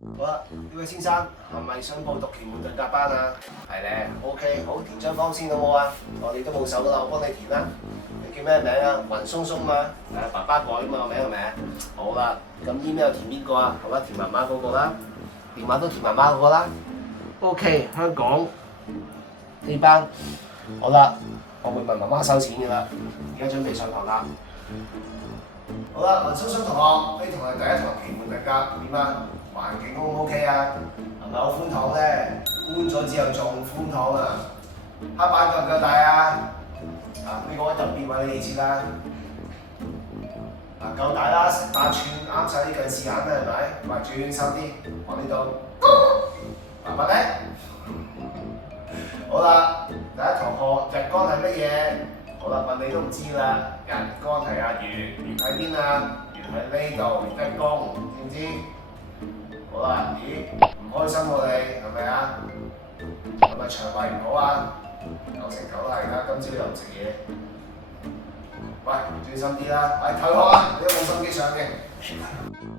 好啦，呢位先生係咪想報讀奇門遁甲班啊？係咧，OK，好，填張方先好冇啊？我哋都冇手噶啦，我幫你填啦。你叫咩名啊？雲松松嘛，係爸爸改嘛個名係咪？好啦，咁 email 填邊個啊？好啦，填媽媽嗰個啦，電話都填媽媽嗰個啦。OK，香港呢班好啦，我會問媽媽收錢噶啦，而家準備上堂啦。好啦，雲松松同學，呢堂係第一堂奇門遁甲，點啊？環境 O 唔 OK 啊？係咪好寬敞咧？搬咗之後仲寬敞啊！黑板夠唔夠大啊？呢個入邊位你哋知啦。夠大啦，成8寸啱晒啲近視眼啦，係咪？畫轉深啲，往呢度。爸爸咧？好啦，第一堂課日干係乜嘢？好啦，問你都唔知啦。日干係阿月，月喺邊啊？月喺呢度，一宮，知唔知？好啦，咦，唔開心喎你，係咪啊？係咪腸胃唔好啊？9成9係啦，今朝又唔食嘢。喂，專心啲啦，係退學啊！你都冇心機上嘅。